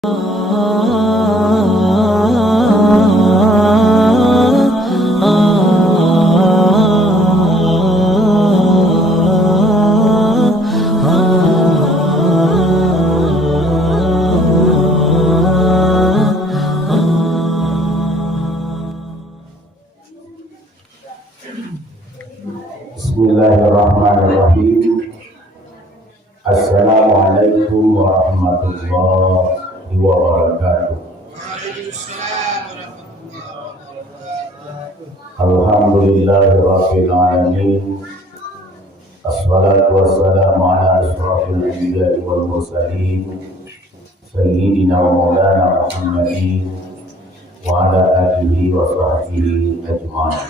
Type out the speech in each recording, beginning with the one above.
Bismillahirrahmanirrahim. Assalamualaikum warahmatullahi wabarakatuh. Alhamdulillahirabbil alamin. Assalatu wassalamu ala asyrafil anbiya'i wal mursalin sayyidina wa maulana Muhammadin wa ala alihi wa sahbihi ajma'in.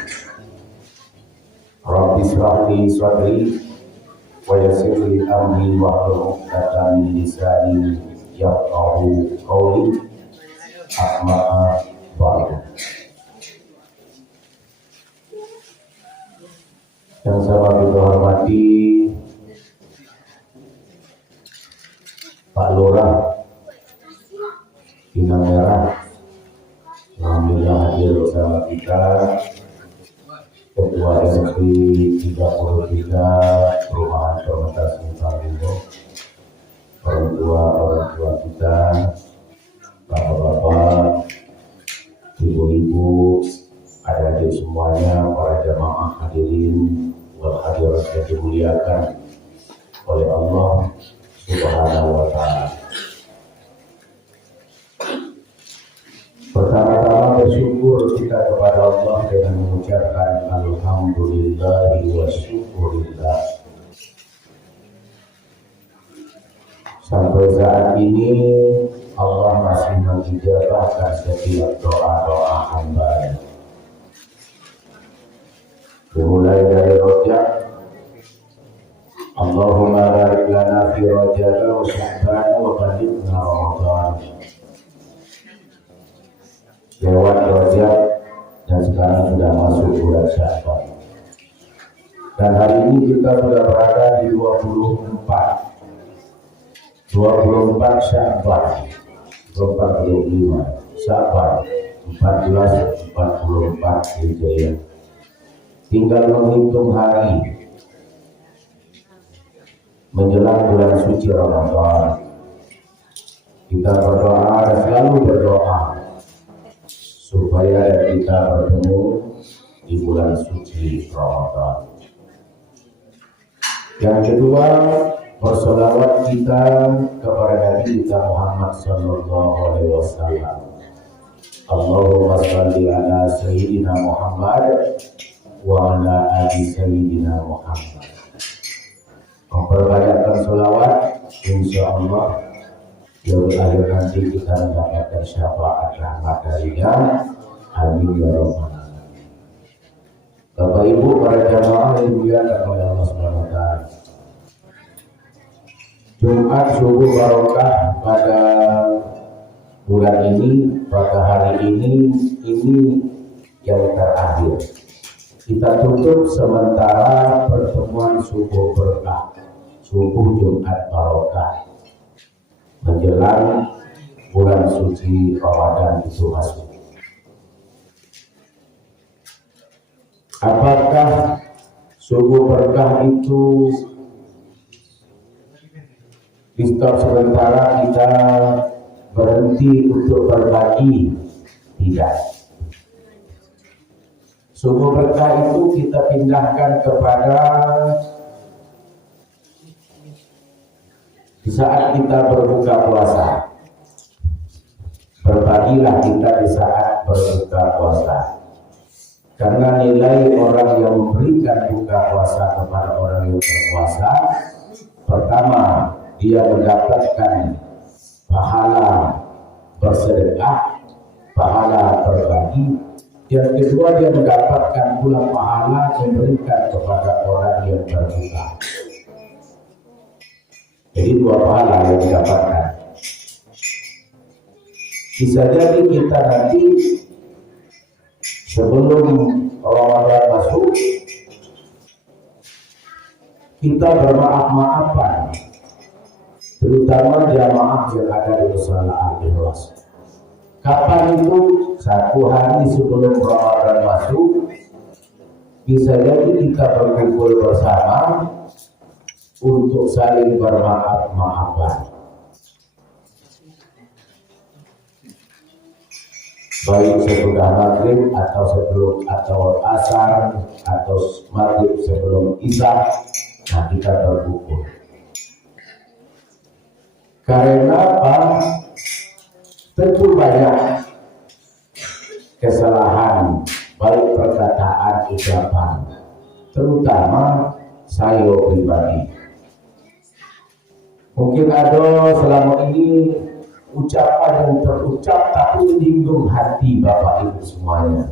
Rabbi shrah li sadri wa yassir li amri wahlul 'uqdatam min lisani yafqahu qawli. Amma ba'du. Yang saya hormati Pak Lurah Pinang Merah, alhamdulillah hadir bersama kita. Ketua RT 33 Perumahan Permetasan Salindo, orang tua kita, bapak-bapak, ibu-ibu, adik-adik semuanya, para jamaah hadirin wal hadirat yang dimuliakan oleh Allah Subhanahu wa Ta'ala. Pertama-tama bersyukur kita kepada Allah dengan mengucapkan alhamdulillahi wa syukurillah. Sampai saat ini Allah masih mengijabahkan setiap doa-doa hamba. Dimulai dari Rajab, Allahumma barik lana fi Rajab wa Sya'ban wa balighna Ramadan. Lewat Rajab dan sekarang sudah masuk bulan Sya'ban. Dan hari ini kita sudah berada di 24 Sya'ban, 25 Sya'ban 1444 Hijriah. Tinggal menghitung hari menjelang bulan suci Ramadan. Kita berdoa dan selalu berdoa supaya kita bertemu di bulan suci Ramadan. Yang kedua, bersolawat kita kepada Nabi kita Muhammad sallallahu alaihi wasallam. Allahumma shalli ala sayyidina Muhammad wa ala ali sayyidina Muhammad. Memperbanyakkan solawat, insyaallah di akhir nanti kita mendapatkan syafaat rahmat darinya. Amin ya rabbal alamin. Bapak Ibu, para jamaah yang dimuliakan oleh Allah Subhanahu wa Ta'ala, Jumat subuh barokah pada bulan ini, pada hari ini yang terakhir. Kita tutup sementara pertemuan subuh berkah, subuh Jumat barokah, menjelang bulan suci Ramadan itu masuk. Apakah subuh berkah itu di stop sementara kita berhenti untuk berbagi? Tidak. Subuh berkah itu kita pindahkan kepada di saat kita berbuka puasa. Berbagilah kita di saat berbuka puasa. Karena nilai orang yang memberikan buka puasa kepada orang yang berpuasa, pertama, dia mendapatkan pahala bersedekah, pahala berbagi. Yang kedua, dia mendapatkan pula pahala memberikan kepada orang yang berbuka. Jadi dua pahala yang didapatkan. Bisa jadi kita nanti sebelum Ramadan masuk, kita bermaaf-maafan terutama jamaah yang ada di musala Al-Ikhlas. Kapan itu? 1 hari sebelum Ramadan masuk, bisa jadi kita berkumpul bersama untuk saling bermaaf-maafan. Baik sesudah maghrib atau sebelum atau asar atau maghrib sebelum isya, nah kita berkumpul. Karena apa? Tentu banyak kesalahan baik perkataan ucapan, terutama saya pribadi. Mungkin ada selama ini ucapan yang terucap tapi menyinggung hati Bapak Ibu semuanya.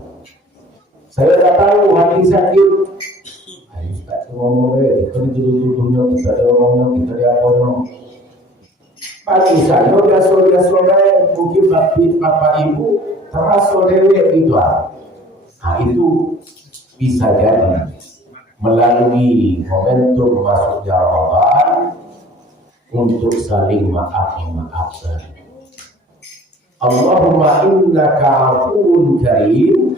Saya dah tahu hati sakit. Ayo tak ngomong kita dituduh-tuduhnya, kita ada ngomongnya, kita ada apa-apa. Pagi saya biasa-biasa mungkin Bapak Ibu terasa dewek itu. Nah itu bisa jadi melalui momentum masuknya Ramadan untuk saling maaf-maafkan. Allahumma innaka afuwun karim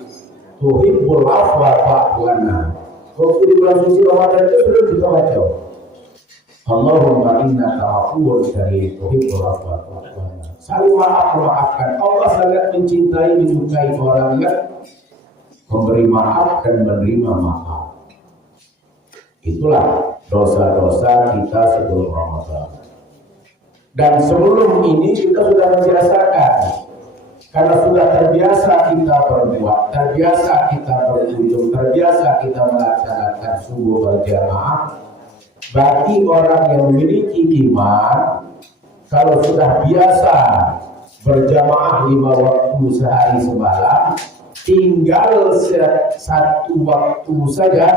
tuhibbul afwa fa'fu anna. Kalau di bulan suci Ramadan itu sudah kita baca. Allahumma innaka afuwun karim tuhibbul afwa fa'fu anna. Saling maafkan. Allah sangat mencintai, menyukai orang yang memberi maaf dan menerima maaf. Itulah dosa-dosa kita sebelum Ramadan. Dan sebelum ini kita sudah membiasakan, karena sudah terbiasa kita berbuat, terbiasa kita berkunjung, terbiasa kita melaksanakan subuh berjamaah. Bagi orang yang memiliki iman, kalau sudah biasa berjamaah 5 waktu sehari semalam, tinggal 1 waktu saja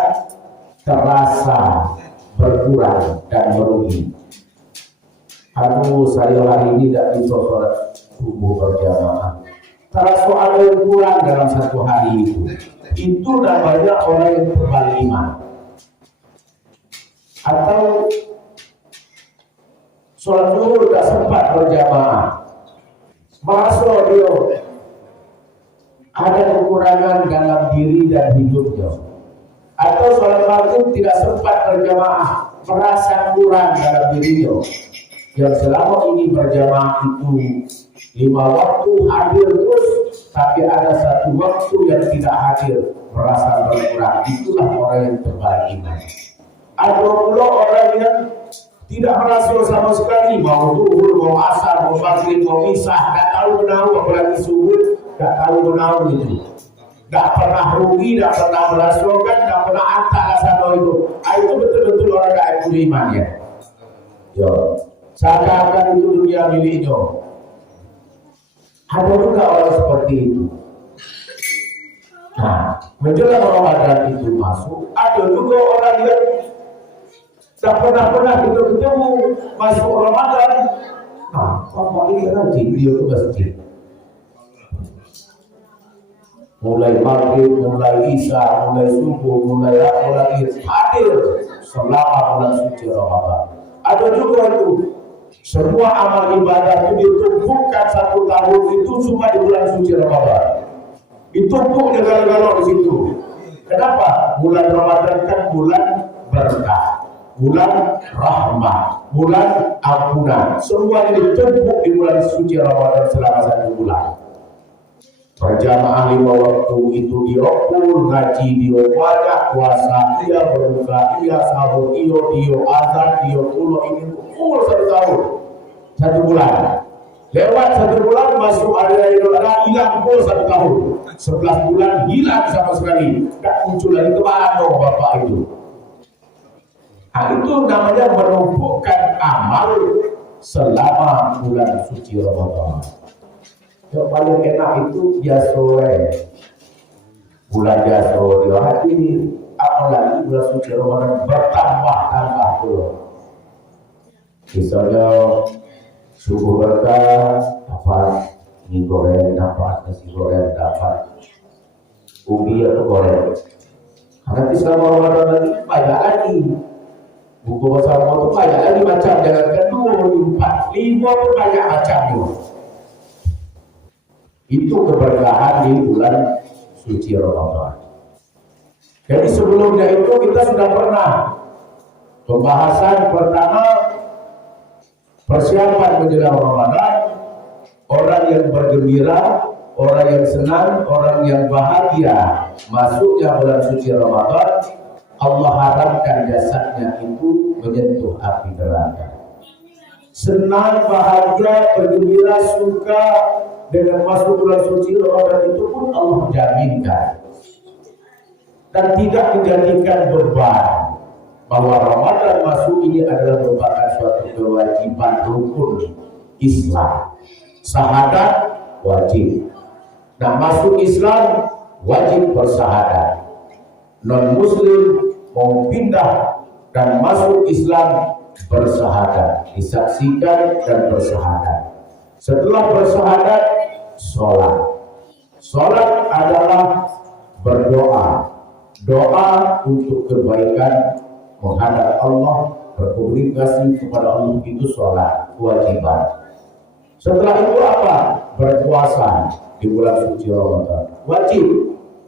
terasa berkurang dan merugi. Saya hari ini tidak bisa sholat subuh berjamaah. Terasa ada yang kurang dalam 1 hari itu. Itu namanya orang yang berbaliman. Atau sholat zuhur tidak sempat berjamaah. Merasa dia ada kekurangan dalam diri dan hidupnya. Atau sholat maghrib tidak sempat berjamaah, merasa kurang dalam dirinya. Yang selama ini berjamaah itu 5 waktu hadir terus, tapi ada 1 waktu yang tidak hadir, merasa berkurang. Itulah orang yang berbaliman. Ada pula orang yang tidak merasa sama sekali, mau zuhur, mau asar, mau maghrib, mau isya, tak tahu benar, apalagi subuh, tak tahu benar itu. Tak pernah rugi, tak pernah merasakan, tak pernah antar sama itu. Itu betul-betul orang tak punya iman ya. Seakan-akan itu dunia miliknya. Ada juga orang seperti itu. Nah, menjelang Ramadan itu masuk, ada juga orang yang tak pernah kita ketemu masuk Ramadan. Nah, apa ini rajin dia ke masjid. Mulai maghrib, mulai isya, mulai subuh, mulai hadir selama bulan suci Ramadan. Ada juga itu semua amal ibadah itu ditumpukan 1 tahun itu cuma di bulan suci Ramadan. Ditumpuk segala-galanya di situ. Kenapa? Bulan Ramadan kan bulan berkah, bulan rahmat, bulan ampunan. Semua ditumpuk di bulan suci Ramadan selama 1 bulan. Berjamaah 5 waktu itu diopul, ngaji diobadah, puasa iya, berbuka iya, sahur iya, azan iya, pulau ini full 1 tahun, 1 bulan. Lewat 1 bulan masuk hari Idul Adha, hilang full 1 tahun. 11 bulan hilang sama sekali, tak muncul lagi kemana bapak itu. Nah, itu namanya menumpukan amal selama bulan suci Ramadan. Yang paling enak itu biasa bulan biasa dia hati, apalagi bulan suci Ramadan bertambah pula. Misalnya subuh berkah dapat mie goreng, dapat nasi goreng, dapat ubi atau goreng. Nanti selama Ramadan lagi banyak lagi. Buku bahasa Allah itu banyak lagi macam, jangan 2, 4, 5 pun banyak macamnya. Itu keberkahan di bulan suci Ramadan. Jadi sebelumnya itu kita sudah pernah pembahasan pertama persiapan menjelang Ramadan, orang yang bergembira, orang yang senang, orang yang bahagia masuknya bulan suci Ramadan. Allah harapkan jasadnya itu menyentuh api neraka. Senang, bahagia, bergembira, suka dengan masuk bulan suci Ramadan itu pun Allah jaminkan dan tidak menjadikan beban bahwa Ramadan masuk ini adalah merupakan suatu kewajiban rukun Islam. Syahadat wajib. Nah, masuk Islam wajib bersahadat. Non Muslim mau pindah dan masuk Islam bersahadat, disaksikan dan bersahadat. Setelah bersahadat, sholat. Sholat adalah berdoa, doa untuk kebaikan menghadap Allah, berkomunikasi kepada Allah, itu sholat kewajiban. Setelah itu apa? Berpuasa di bulan suci Ramadan, wajib.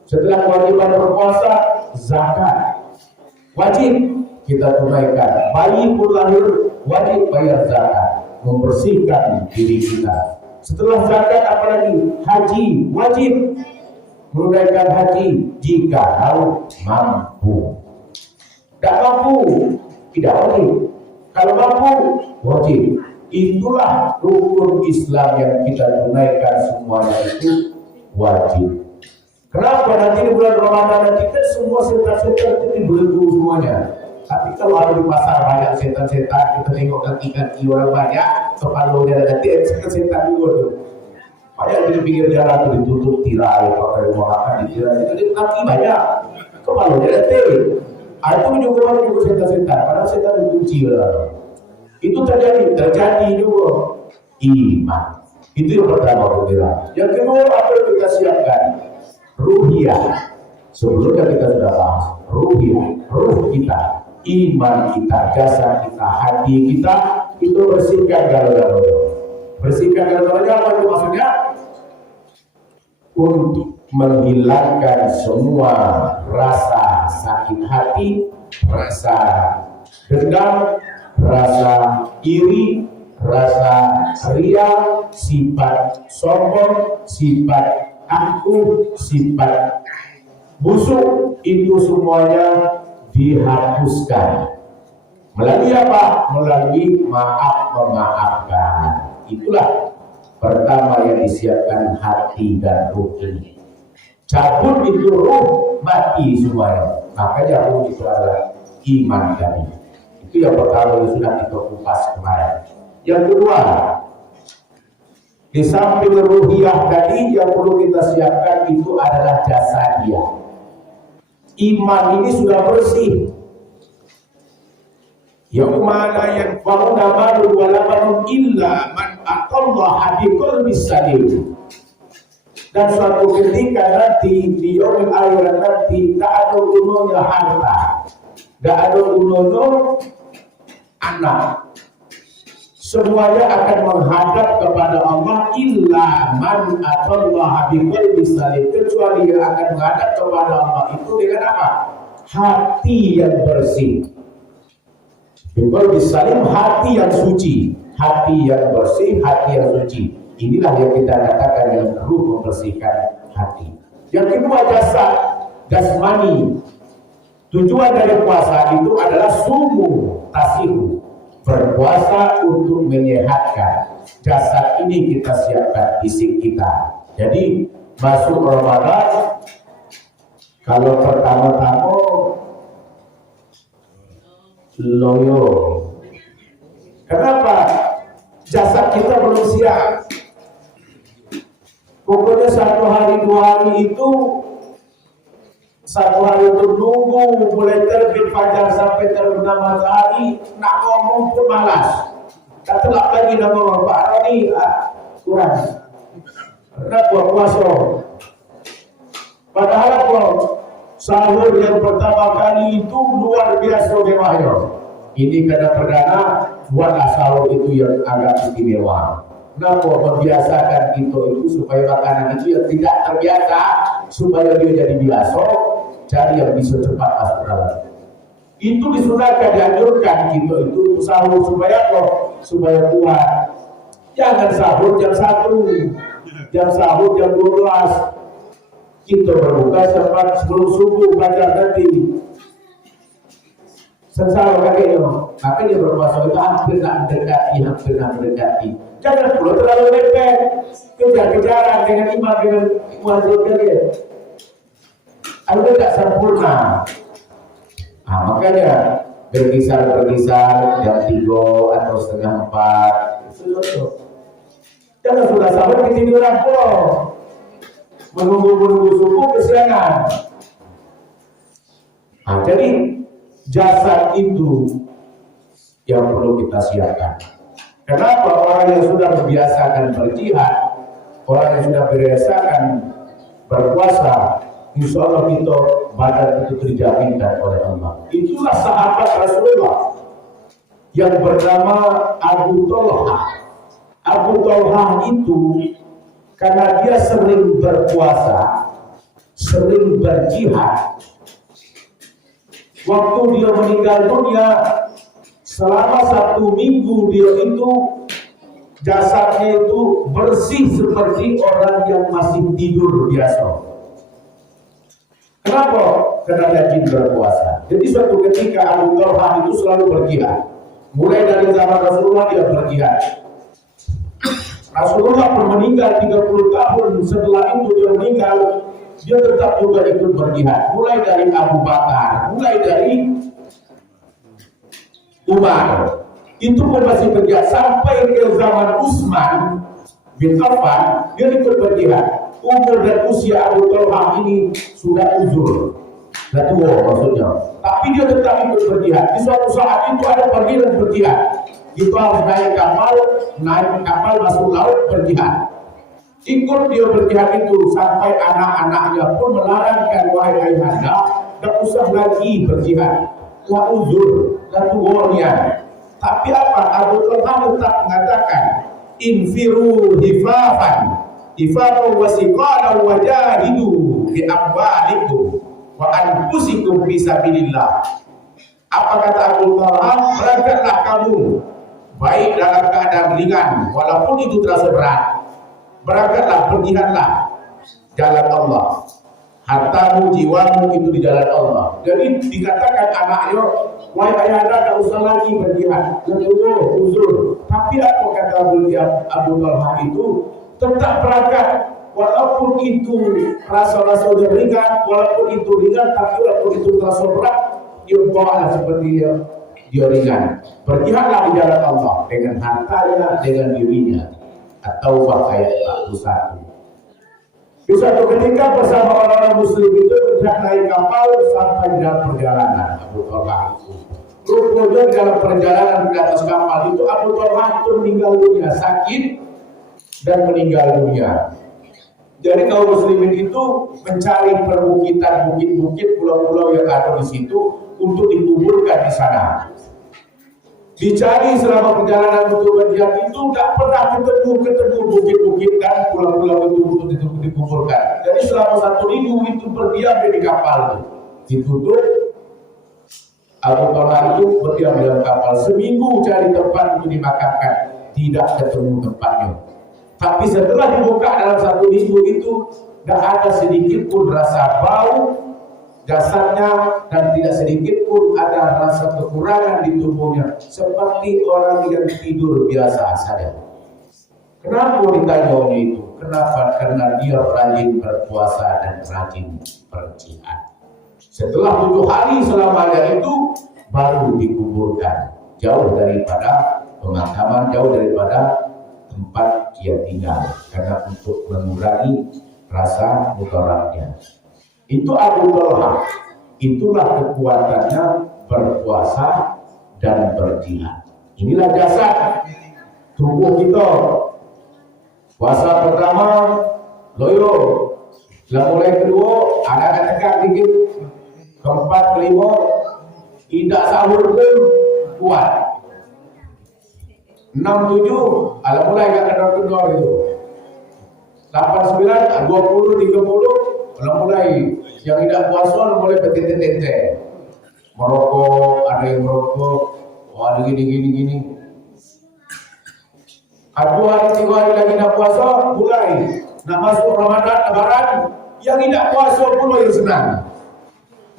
Setelah kewajiban berpuasa, zakat wajib kita tunaikan. Bayi pun lahir wajib bayar zakat, membersihkan diri kita. Setelah zakat apalagi? Haji wajib, menunaikan haji jika mampu. Tidak mampu tidak wajib, kalau mampu wajib. Itulah rukun Islam yang kita tunaikan, semuanya itu wajib. Kenapa nanti di bulan Ramadan nanti kan semua setan-setan itu dibelenggu semuanya. Tapi kalau ada di pasar banyak setan-setan, kita tengok kaki-kaki orang banyak, kepala dia nanti setan juga tuh. Banyak di pinggir jalan tuh ditutup tirai, pakai rumah makan di tirai, itu kaki banyak, kepala dia nanti. Itu juga setan-setan, padahal setan dikunci lah. Itu terjadi juga iman. Itu yang pertama aku bilang. Yang kedua, apa yang kita siapkan? Ruhiyah. Sebelumnya kita sudah bahas ruhiyah, ruh kita, iman kita, jasad kita, hati kita, itu bersihkan galau-galau. Bersihkan galau-galau apa itu maksudnya? Untuk menghilangkan semua rasa sakit hati, rasa dendam, rasa iri, rasa ria, sifat sombong, sifat aku, sifat busuk, itu semuanya dihapuskan. Melalui apa? Melalui maaf memaafkan. Itulah pertama yang disiapkan hati dan ruh ini. Cabut itu ruh, mati semuanya. Makanya ruh itu adalah iman tadi. Itu yang pertama yang sudah kita kupas kemarin. Yang kedua, di samping ruhiyah tadi yang perlu kita siapkan itu adalah jasadiah. Iman ini sudah bersih. Yang mana yang fauna malu walamanun illa man atallaha biqalbis salim. Dan suatu ketika nanti di yaumil akhirat nanti tak ada gunanya harta, tak ada gunanya anak. Semuanya akan menghadap kepada Allah illa man atallaha biqalbis salim, kecuali yang akan menghadap kepada Allah itu dengan apa? Hati yang bersih. Biqalbis salim, hati yang suci, hati yang bersih, hati yang suci. Inilah yang kita katakan yang ruh membersihkan hati. Yang kedua, jasad, jasmani. Tujuan dari puasa itu adalah sumu tasihu, berpuasa untuk menyehatkan jasad ini, kita siapkan fisik kita. Jadi masuk Ramadan, kalau pertama-tama loyo. Kenapa? Jasad kita belum siap. Pokoknya 1 hari 2 hari itu, 1 hari itu nunggu mulai terbit fajar sampai terbenam matahari, nak ngomong pun malas. Tak telak lagi nak ngomong, Pak Roni kurang. Karena puasa. Padahal sahur yang pertama kali itu luar biasa mewahnya. Ini karena perdana buatlah sahur itu yang agak istimewa. Kenapa membiasakan kita itu supaya makanan itu yang tidak terbiasa, supaya dia jadi biasa, cari yang bisa cepat masuk dalam. Itu disunahkan, dianjurkan kita itu sahur supaya apa? Supaya kuat. Jangan sahur jam 1, jam sahur jam 12. Kita berbuka sempat sebelum subuh fajar nanti. Sengsara kakeknya, makanya berpuasa itu hampir mendekati. Jangan pula terlalu mepet, kejar-kejaran dengan iman kakek. Anda tidak sempurna. Nah, makanya berkisar jam 3 atau setengah 4. Jangan sudah sampai ketiduran pula. Menunggu subuh kesiangan. Nah, jadi jasad itu yang perlu kita siapkan. Kenapa orang yang sudah membiasakan berjihad, orang yang sudah membiasakan berpuasa, insya Allah kita badan itu terjaminkan oleh Allah. Itulah sahabat Rasulullah yang bernama Abu Talha. Abu Talha itu karena dia sering berpuasa, sering berjihad. Waktu dia meninggal dunia, selama 1 minggu dia itu jasadnya itu bersih seperti orang yang masih tidur biasa. Kenapa? Karena rajin berpuasa. Jadi suatu ketika Abu Talha itu selalu berjihad. Mulai dari zaman Rasulullah dia berjihad. Rasulullah pun meninggal 30 tahun setelah itu dia meninggal, dia tetap juga ikut berjihad. Mulai dari Abu Bakar, mulai dari Umar, itu pun masih berjihad sampai ke zaman Utsman bin Affan, dia ikut berjihad. Umur dan usia Abu Talha ini sudah uzur, sudah tua maksudnya. Tapi dia tetap ikut berjihad. Di suatu saat itu ada panggilan berjihad. Itu harus naik kapal masuk laut berjihad. Ikut dia berjihad itu sampai anak-anaknya pun melarangkan, wahai ayahanda, tak usah lagi berjihad. La uzur, la tughonian. Tapi apa? Abu Talha tetap mengatakan, infiru hifafan, hifafu wasiqala wajahidu bi amwalikum wa anfusikum fi sabilillah. Apa kata Abu Talha? Berangkatlah kamu, baik dalam keadaan ringan, walaupun itu terasa berat. Berangkatlah, berjihadlah jalan Allah. Hartamu, jiwamu itu di jalan Allah. Jadi dikatakan anaknya, wahai ayahanda, tak usah lagi berjihad. Uzur. Tapi apa kata Abu Talha itu? Tetap berangkat, walaupun itu rasa-rasa ringan, walaupun itu ringan, tapi walaupun itu terasa berat, dia bawa seperti dia ringan. Berjihadlah di jalan Allah dengan hartanya, dengan dirinya. Atau ayat 41. Di suatu ketika bersama orang-orang muslim itu berjalan naik kapal sampai di dalam perjalanan Abu Talha itu. Rupanya di dalam perjalanan di atas kapal itu Abu Talha itu meninggal dunia, sakit dan meninggal dunia. Jadi kaum muslimin itu mencari perbukitan, bukit-bukit, pulau-pulau yang ada di situ untuk dikuburkan di sana. Dicari selama perjalanan untuk berjihad itu tak pernah ketemu bukit-bukit dan pulau-pulau itu untuk dikuburkan. Jadi selama 1 minggu itu berdiam di kapal ditutup. Abu Talha itu berdiam di dalam kapal seminggu cari tempat untuk dimakamkan, tidak ketemu tempatnya. Tapi setelah dibuka dalam 1 minggu itu tidak ada sedikit pun rasa bau jasadnya dan tidak sedikit pun ada rasa kekurangan di tubuhnya, seperti orang yang tidur biasa saja. Kenapa ditanya itu? Kenapa? Karena dia rajin berpuasa dan rajin berjihad. Setelah 7 hari selamanya itu baru dikuburkan, jauh daripada pemakaman, jauh daripada tempat dia tinggal, karena untuk mengurangi rasa mudaratnya. Itu Abu Talha. Itulah kekuatannya berpuasa dan berjihad. Inilah jasad tubuh kita. Puasa pertama loyo, mulai kedua ada tegak dikit, keempat, kelima tidak sahur pun kuat. 67 mulai gak kendor-kendor itu. 89, 20, 30 mulai yang tidak puasa mulai betete-tete. Merokok, ada yang merokok, ada gini. 2 hari 3 hari lagi nak puasa, mulai nak masuk Ramadan, Lebaran, yang tidak puasa pun yang senang.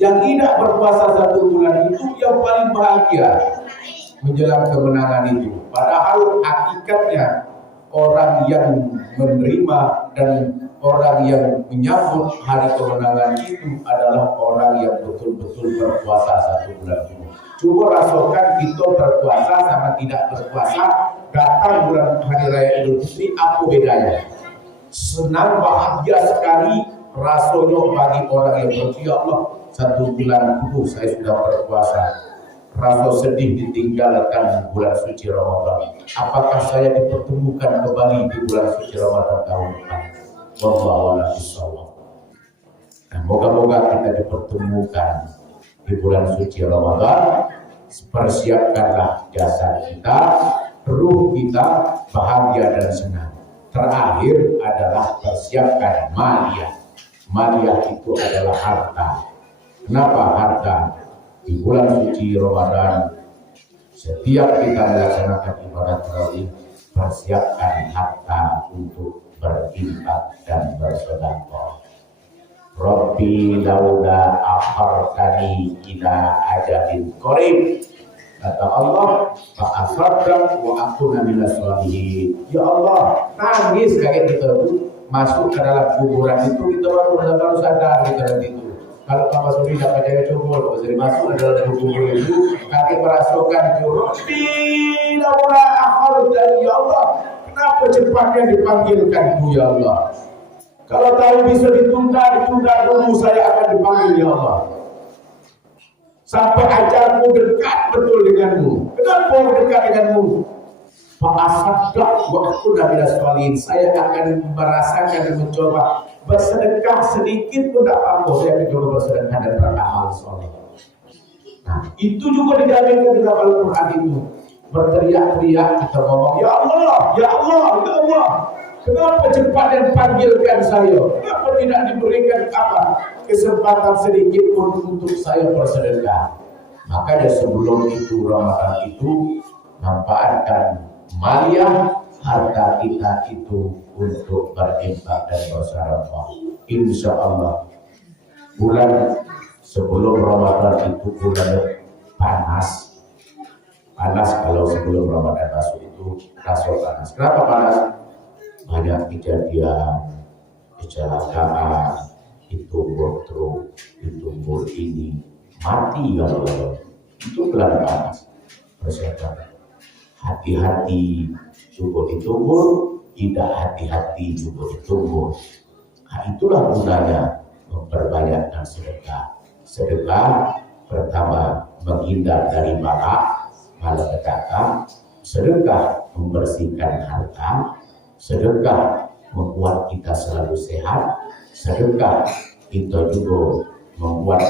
Yang tidak berpuasa 1 bulan itu yang paling bahagia menjelang kemenangan itu. Padahal hakikatnya orang yang menerima dan orang yang menyambut hari kemenangan itu adalah orang yang betul-betul berpuasa 1 bulan itu. Coba rasakan kita berpuasa sama tidak berpuasa, datang bulan hari raya Idul Fitri, apa bedanya? Senang, bahagia sekali rasanya bagi orang yang berpuasa. Allah, 1 bulan penuh saya sudah berpuasa. Rasa sedih ditinggalkan bulan suci Ramadan. Apakah saya dipertemukan kembali di bulan suci Ramadan tahun depan? Wallahu a'lam. Nah, moga-moga kita dipertemukan di bulan suci Ramadan. Persiapkanlah jasad kita, ruh kita bahagia dan senang. Terakhir adalah persiapkan maliyah. Maliyah itu adalah harta. Kenapa harta? Di bulan suci Ramadan, setiap kita melaksanakan ibadah tarawih, persiapkan harta untuk berinfak dan bersedekah. Rabbi laula akhartani ila ajalin qarib, kata Allah, fa'asaddaq wa akuna minas sholihin. Ya Allah, nangis kayak gitu masuk ke dalam kuburan itu, kita baru sadar gitu itu. Kalau Pak Suri tidak percaya coba, Pak Suri masuk dalam kubur itu, kakek merasakan itu, Rabbi laula akhartani, ya Allah, kenapa cepatnya dipanggilkanku ya Allah? Kalau tahu bisa ditunda dulu, saya akan dipanggil ya Allah. Sampai ajalku dekat betul denganmu. Kenapa dekat denganmu? Fa'asaddaq wa akuna minas sholihin. Saya akan merasakan dan mencoba bersedekah sedikit pun tidak apa-apa. Saya akan coba bersedekah dan beramal soleh. Nah, itu juga dijamin di dalam Al-Quran itu. Berteriak-teriak kita ngomong, ya Allah, ya Allah, ya Allah. Kenapa cepat dan panggilkan saya? Kenapa tidak diberikan kesempatan sedikit pun untuk saya bersedekah? Makanya sebelum itu Ramadan itu manfaatkan maliyah harta kita itu untuk berinfak dan bersedekah. Insya Allah bulan sebelum Ramadan itu bulan panas. Panas kalau sebelum Ramadan masuk itu rasa panas. Kenapa panas? Banyak kejadian, kecelakaan, ditumbur truk, ditumbur ini, mati ya Allah. Itu bulan panas. Persiapan. Hati-hati juga ditumbur, tidak hati-hati juga ditumbur. Nah, itulah gunanya memperbanyakkan sedekah. Sedekah pertama menghindar dari malapetaka, sedekah membersihkan harta, sedekah membuat kita selalu sehat, sedekah kita juga membuat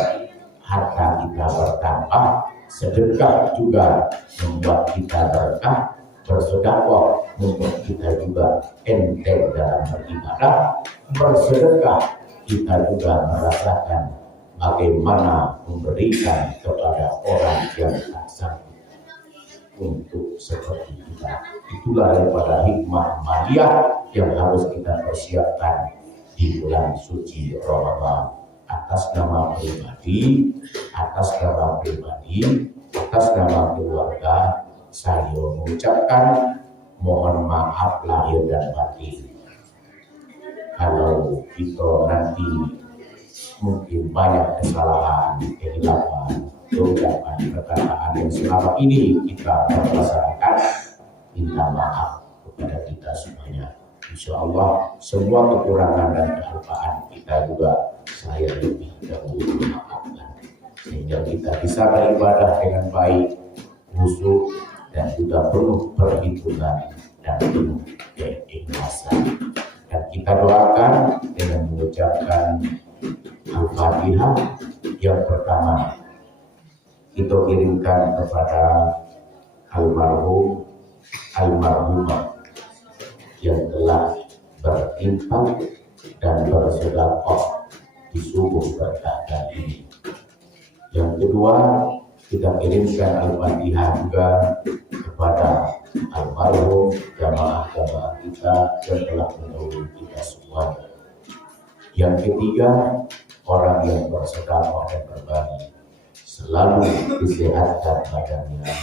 harta kita bertambah, sedekah juga membuat kita berkah, bersedekah membuat kita juga enteng dalam beribadah, bersedekah kita juga merasakan bagaimana memberikan kepada orang yang tak sanggup untuk seperti kita. Itulah daripada hikmah maliyah yang harus kita persiapkan di bulan suci Ramadan. Atas nama pribadi, atas nama keluarga, saya mengucapkan mohon maaf lahir dan batin. Kalau kita nanti mungkin banyak kesalahan, kehilapan, ucapan, perkataan yang selama ini kita permasalahkan, minta maaf kepada kita semuanya. Insya Allah semua kekurangan dan kealpaan kita juga saya lebih dahulu maafkan, sehingga kita bisa beribadah dengan baik, khusyuk dan juga penuh perhitungan dan penuh keikhlasan. Dan kita doakan dengan mengucapkan Al-Fatihah. Yang pertama kita kirimkan kepada almarhum almarhumah yang telah berinfak dan bersedekah di subuh berkah ini. Yang kedua, kita kirimkan Al-Fatihah juga kepada almarhum jamaah-jamaah kita yang telah mendahului kita semuanya. Yang ketiga, orang yang bersedekah dan berbagi selalu disehatkan badannya,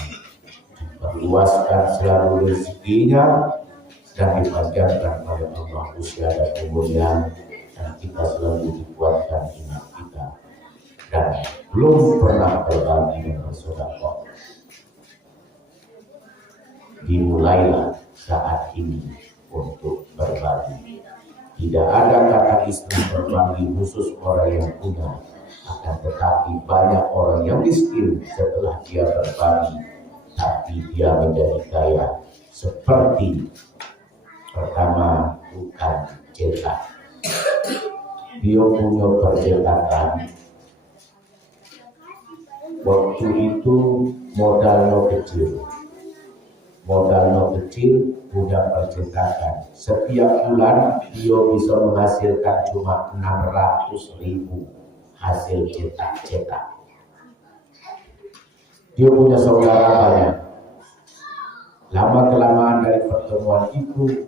diperluaskan selalu rezekinya, dan dipanjangkan oleh Allah usia dan umurnya, dan kita selalu dikuatkan iman kita. Dan belum pernah berbagi dan bersedekah, dimulailah saat ini untuk berbagi. Tidak ada kata istilah berbagi khusus orang yang punya, akan tetapi banyak orang yang miskin setelah dia berbagi, tapi dia menjadi kaya. Seperti pertama, bukan cetak. Dia punya percetakan. Waktu itu modalnya kecil, punya percetakan. Setiap bulan dia bisa menghasilkan cuma 600.000 hasil cetak. Dia punya saudara banyak. Lama-kelamaan dari pertemuan itu,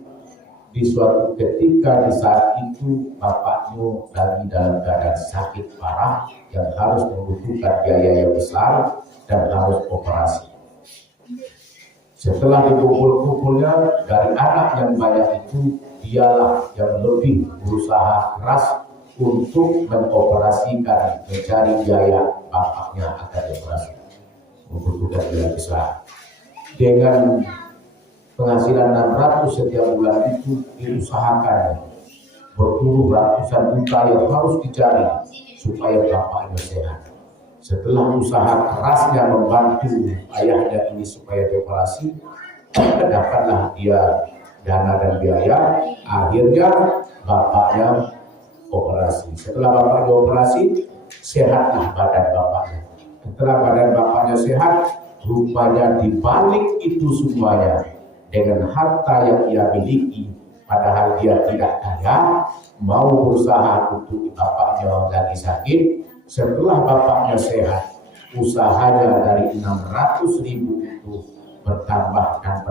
di suatu ketika di saat itu bapaknya lagi dalam keadaan sakit parah yang harus membutuhkan biaya yang besar dan harus operasi. Setelah dikumpul-kumpulnya dari anak yang banyak itu, dialah yang lebih berusaha keras untuk mengoperasikan, mencari biaya bapaknya akan operasi, membutuhkan biaya besar. Dengan penghasilan 600 setiap bulan itu diusahakan berpuluh ratusan juta yang harus dicari supaya bapaknya sehat. Setelah usaha kerasnya membantu ayahnya ini supaya dioperasi, dapatlah dia dana dan biaya. Akhirnya bapaknya operasi. Setelah bapaknya operasi, sehatlah badan bapaknya. Setelah badan bapaknya sehat, rupanya dibalik itu semuanya, dengan harta yang ia miliki, padahal dia tidak kaya, mau berusaha untuk bapaknya lagi sakit. Setelah bapaknya sehat, usahanya dari 600.000 itu bertambah dan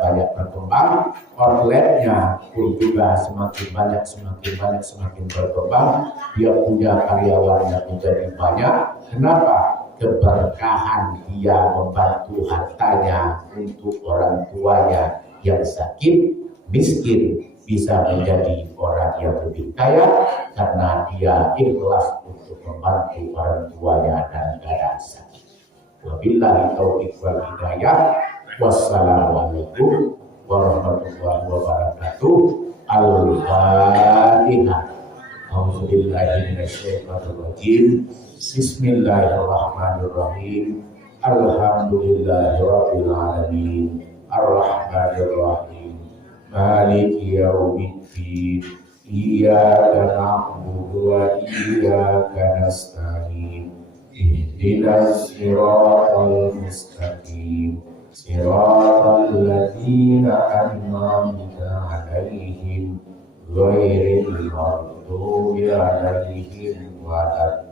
banyak berkembang. Outletnya pun juga semakin banyak berkembang. Dia punya karyawannya menjadi banyak. Kenapa? Keberkahan dia membantu hartanya untuk orang tuanya yang sakit, miskin, bisa menjadi orang yang lebih kaya karena dia ikhlas untuk membantu orang tuanya dan keadaan sakit. Wabillahi taufiq wal hidayah. Wassalamualaikum warahmatullahi wabarakatuh. Al-Fatihah. A'udzubillahi minasyaitonir rajim. Bismillahirrahmanirrahim. Alhamdulillahirabbil alamin. Arrahmanirrahim. Maliki yaumiddin. Iyyaka na'budu wa iyyaka nasta'in. Ihdinas siratal mustaqim. Siratal ladzina an'amta 'alaihim ghairil maghdubi 'alaihim waladdallin.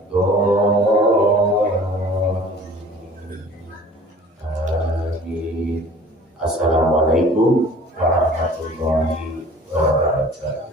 Amin. Assalamualaikum warahmatullahi wabarakatuh.